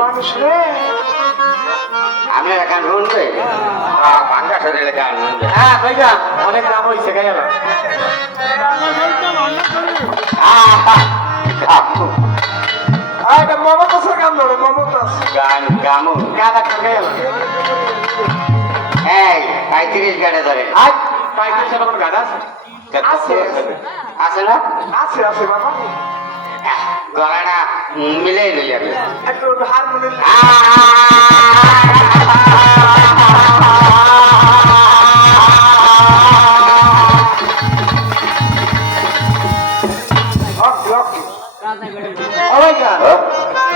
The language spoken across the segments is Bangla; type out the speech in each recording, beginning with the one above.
মানুষ রে আমি এখন শুনবে ভাঙ্গা শরীরে গান শুনবে হ্যাঁ ভাইয়া অনেক দাম হয়েছে গেল এটা মমতাজের গান ধরে মমতাজ গান গামু গান একটা গেল এই 35 গানে ধরে আজ পাইতে সেটা কোনো গান আছে আছে আছে না আছে আছে বাবা গলাটা মিলে নিলি আমি একটু হারমোনিয়াম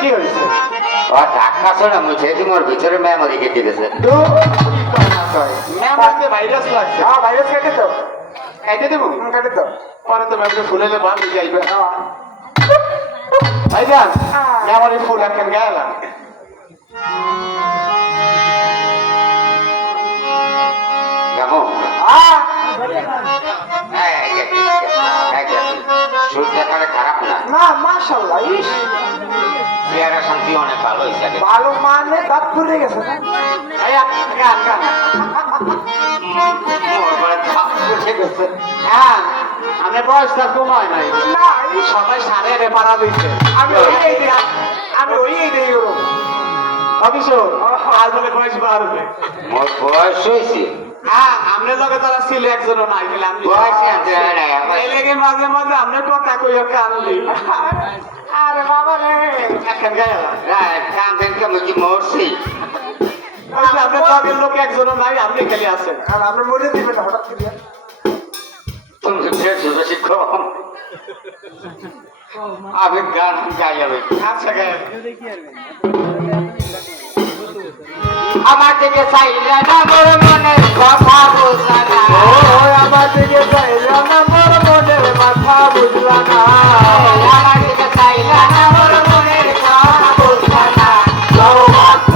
কি হয়েছে ও ধাক্কা শোনা মুছে তোমার ভিতরে মেমোরি কেটে গেছে ভাইরাস লাগছে হ্যাঁ ভাইরাস কেটে দাও কেটে দেবো কেটে দাও পরে তো ম্যামকে ফুলেলে বান্ধে যাইবে ভাইজান মেমোরি ফুল একখান গেলাম গামু সুর দেখালে খারাপ না না মাশাআল্লাহ ইস চেহারা শান্তি অনেক ভালো হয়েছে ভালো মানে দাঁত ফুলে গেছে না গান গান হ্যাঁ আমি বয়সটা কমায় নাই না এই সবাই সাড়ে রে মারা দিচ্ছে আমি ওই দিই অভিষেক আর বলে বয়স বাড়বে মোর বয়স হয়েছে হ্যাঁ আপনার লগে তারা ছিল একজনও নাই গেলে আমি বয়স আনতে হয় না এই লেগে মাঝে মাঝে আপনার কথা কইও কানলি আরে বাবা রে এখন গায়ে কান্দেন কেমন কি মরছি আপনার লগের লোক একজনও নাই আপনি খালি আছেন আর আপনার মরে দিবেন হঠাৎ করে তুমি বেশি কম আমি গান গাই যাবে আচ্ছা গায়ে আমার দিকে চাইলে না মোর মনের কথা বুঝলা না আমার দিকে চাইলে না মোর মনের মাথা বুঝলা না আমার দিকে চাইলে না মোর মনের কথা বুঝলা না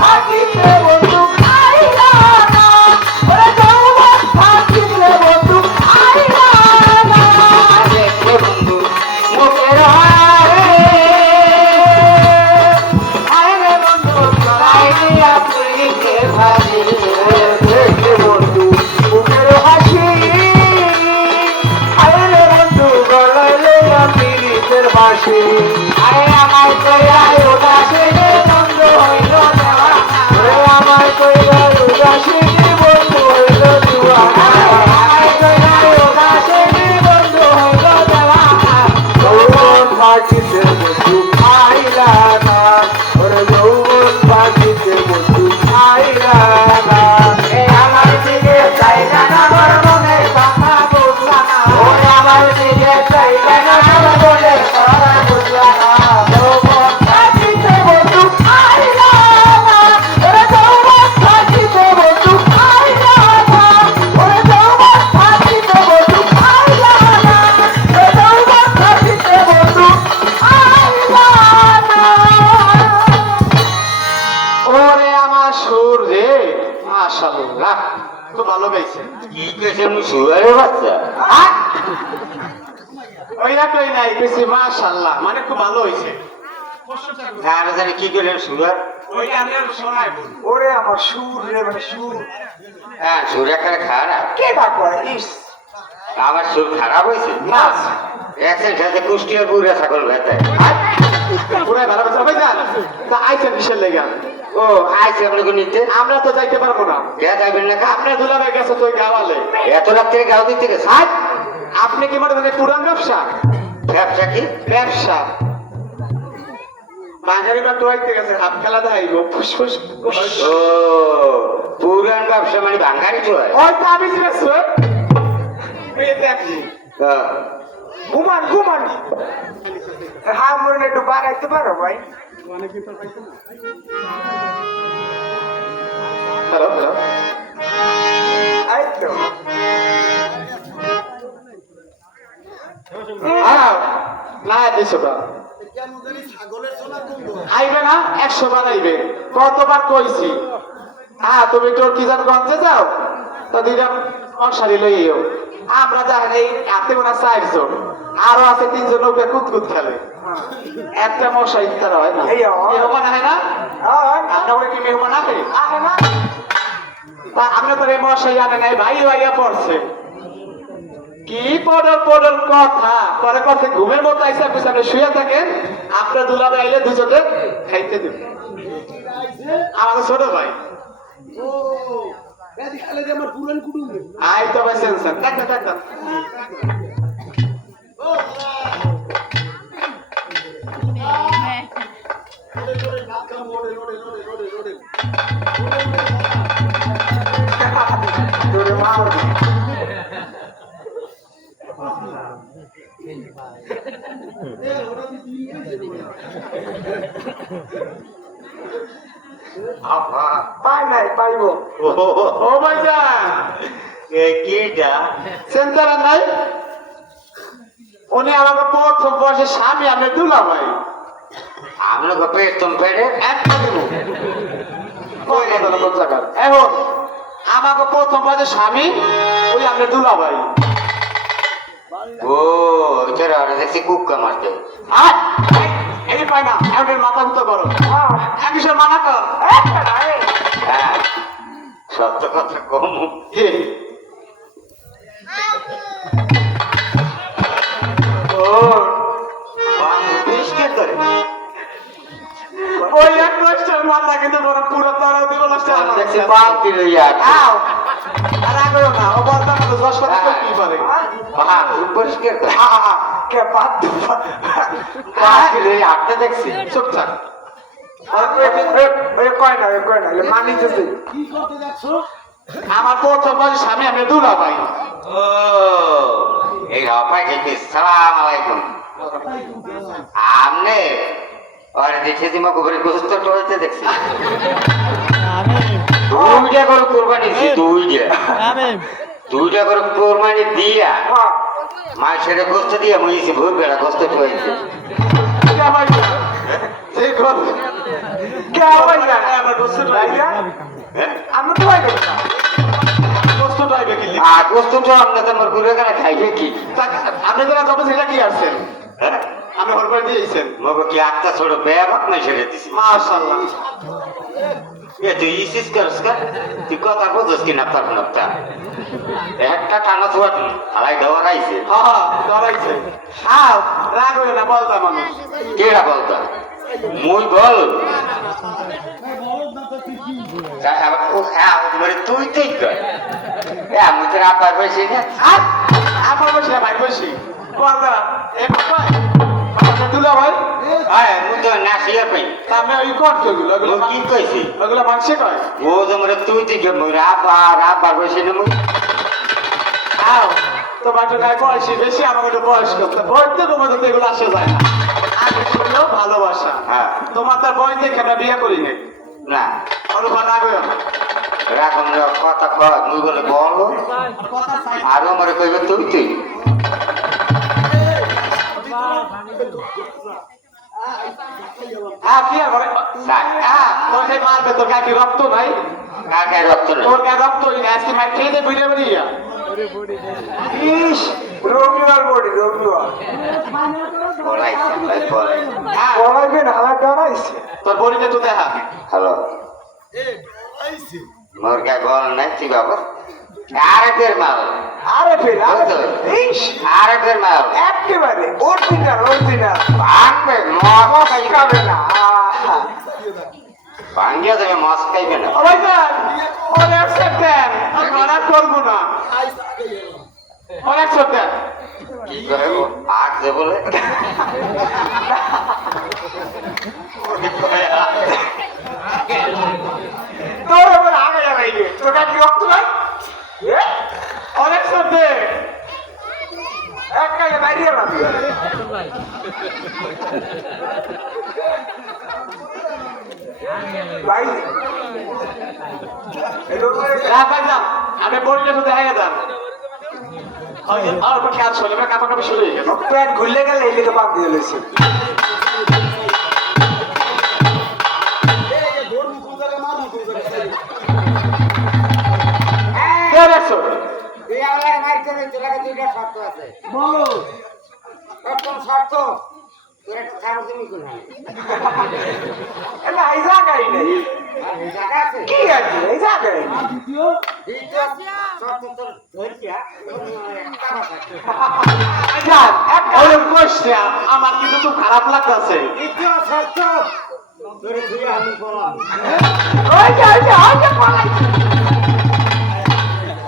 থাকিতে বন্ধু খাইলা না ওরে যৌবন থাকিলে বন্ধু খাইলা না দেখে বন্ধু মুখের হারে আরে বন্ধু চাইলিয়া পুলিকে ভাজি দেখে বন্ধু মুখের হাসি আরে বন্ধু গলাইলে পিরিতের বাসি আরে আমার কইরাই উদাসে বন্ধ হইল দেওয়া ওরে আমার কইরা উদাসী বন্ধু হইল দিওয়ানা আমার কইরাই উদাসে বন্ধু হইল দেওয়া যৌবন পাখিতে বন্ধু খাইলা না ওরে যৌবন পাখিতে বন্ধু খাইলা না আমার দিকে চাইলে না মোর মনের কথা বুঝলা না ওরে আমার দিকে চাইলে না মোর মনের কথা বুঝলা না যৌবন পাখিতে বন্ধু খাইলা না ওরে যৌবন পাখিতে বন্ধু খাইলা না ওরে যৌবন পাখিতে বন্ধু খাইলা না ওরে যৌবন পাখিতে বন্ধু খাইলা না ওরে আমার সুর রে মাশাআল্লাহ খুব ভালো গাইছে কি কেছে মু শুয়ারে বাচ্চা ওইরা কই নাই বেশি মাশাআল্লাহ মানে খুব ভালো হইছে তারা জানি কি করলেন সুয়ার ওইটা আমি আর শোনাই ওরে আমার সুর রে মানে সুর হ্যাঁ সুর এখানে খারাপ কে ডাকো ইস আমার সুর খারাপ হয়েছে না অ্যাক্সিডেন্ট হয়েছে কুষ্টিয়ার পুরা ছাগল ভেতায় পুরাই ভালো কথা ভাই জান তা আইছেন কিসের লেগা ও আইসি আপনাকে নিতে আমরা তো যাইতে পারবো না কে যাবেন না আপনি দুলাভাই গেছে তো গাওয়ালে এত রাত্রে গাও দিতে গেছে আজ আপনি কি মনে করেন পুরান ব্যবসা ব্যবসা কি ব্যবসা বাজারে বা টোয়াইতে গেছে হাফ খেলা দেখাইব ফুসফুস ও পুরান ব্যবসা মানে ভাঙ্গারি তো হয় ওই তো আমি জিজ্ঞেস ওই দেখি ঘুমান ঘুমান হ্যাঁ মনে একটু বাড়াইতে পারো ভাই হ্যালো হ্যালো এই তো না দিছো না আইবে না 100 বার আইবে কতবার কইছি হ্যাঁ তুমি তোর কি জান গঞ্জে যাও তো দিলাম মশারি লইও আমরা জানি এই হাতে গোনা 4 জন আরো আছে 3 জন নৌকা কুতকুত খেলে একটা মশা ইফতার হয় না এই মনে হয় না কি মেহমান আহে আহে না তা আপনি তো এই মশাই আনে নাই ভাই ভাইয়া পড়ছে কি পড়র কথা পরে কথা ঘুমের মতো আইসা পিছনে শুয়ে থাকেন আপনার দুলাভাই আইলে দুজনে খাইতে দেবেন আমাদের ছোট ভাই ও এদি খালে যে আমার পুরান কুটুম আই তো ভাই সেন্সার দেখ তোরে মার পাই নাই পাইব ও ভাইজান কিটা সেন্সার নাই উনি আমাকে প্রথম বয়সে স্বামী আপনি দুলাভাই আমরা গপে তুম পেড়ে একটা দিব এখন আমাকে প্রথম বয়সে স্বামী ওই আপনি দুলাভাই ও তোরা ওরা দেখছি কুক্কা মারতে আর এই পাই না এমন মাথা মুতো করো একশো মানা কর হ্যাঁ সত্য কথা কম ও পরিষ্কার করে ওই এক কষ্টের মাথা কিন্তু বড় পুরো তরল দিব দেখছি বাপ দিল ইয়ার আও আর আগেও না ও বলতে না 10 কথা কি পারে বাপ পরিষ্কার করে কে বাদ বাপ দিল ইয়ারটা দেখছি চুপচাপ কয় না মানি যেতে কি করতে যাচ্ছো আমার প্রথম বয়সে স্বামী আমি দুলাভাই ও এই হপাই খেতে সালাম আলাইকুম আমনে और देखिए जी मैं गोबर को तो टोलते देखছি দুইটা করে কুরবানি দি দুইটা করে কুরবানি দিয়া মাছের গোস্ত দিয়া মইছি ভোর বেলা গোস্ত টইছে কে ভাই সেই ঘর কে ভাই আমার গোস্ত লাইয়া আমি তো ভাই গোস্ত লাইবে কি আর গোস্ত তো আমরা তো মোর গুরে কেন খাইবে কি আপনি যারা যাবেন সেটা কি আসছেন আমি হর করে দিয়েছেন মগো কি আত্মা ছোট বেয়াবাক নাই ছেড়ে দিছি মাশাআল্লাহ এ তুই ইসিস করস কা তুই কথা বুঝছিস কি না তার নকটা একটা টানা ছোট আলাই দেওয়া রাইছে হ্যাঁ ধরাইছে আও রাগ হইও না বলতা মানুষ কেডা বলতা মুই বল যাই আবার ও হ্যাঁ মানে তুই তুই কর হ্যাঁ মুই তোর আপার বসে না আর আমার বসে ভাই বসি বলতা এ ভাই দুলা ভাই হ্যাঁ মুই তো নাসিয়া পাই আমি ওই করতে গুলো ও কি কইছি ওগুলো মানুষে কয় ও যে তুই তুই কর মুই আপার বসে না মুই আও তোমার তো গায়ে বয়সী বেশি আমাকে একটু বয়স করতে বলতে তোমার তো এগুলো আসে যায় না আগে শুনলেও ভালোবাসা হ্যাঁ তোমার তার বয়স দেখে আমরা বিয়ে করি নাই না অনুভব না করো রাখুন কথা কয় মুই বলে বল আর আমার কইবে তুই তুই কি আর করে তোর সেই মারবে তোর গায়ে কি রক্ত নাই কাকে রক্ত না তোর গায়ে রক্ত নেই আজকে মাইক খেয়ে দে বুঝে বেরিয়ে ইস রবিবার বডি রবিবার বলাইছে ভাই বলাই বলাইবে না হালা ডরাইছে তোর বডিতে তো দেখা হ্যালো মোর কে বল নাই তুই বাবা আরে ফের মাল আরে ফের ইস আরে ফের মাল একেবারে অরিজিনাল ভাঙবে মস খাবে না ভাঙ্গিয়া দেবে মস খাইবে না ও ভাই স্যার ওর অ্যাকসেপ্ট দেন আমি মানা করবো না ওর অ্যাকসেপ্ট দেন কি করে আগ যে বলে তোর আমার আগে যাবে তোর গায়ে কি রক্ত নাই ওর অ্যাকসেপ্ট দে একাই বাইরে না ভাই আমি বললে তো দেখা যান আর খেয়াল চলে কাপা কাপি শুরু হয়ে গেছে পেট ঘুরলে গেলে এই লিখে বাদ দিয়ে লইছে বলো এটা আইজা গাই নাই আর দ্বিতীয় ওরকম কইস না, আমার কিন্তু খুব খারাপ লাগতেছে। ওই যে পলাই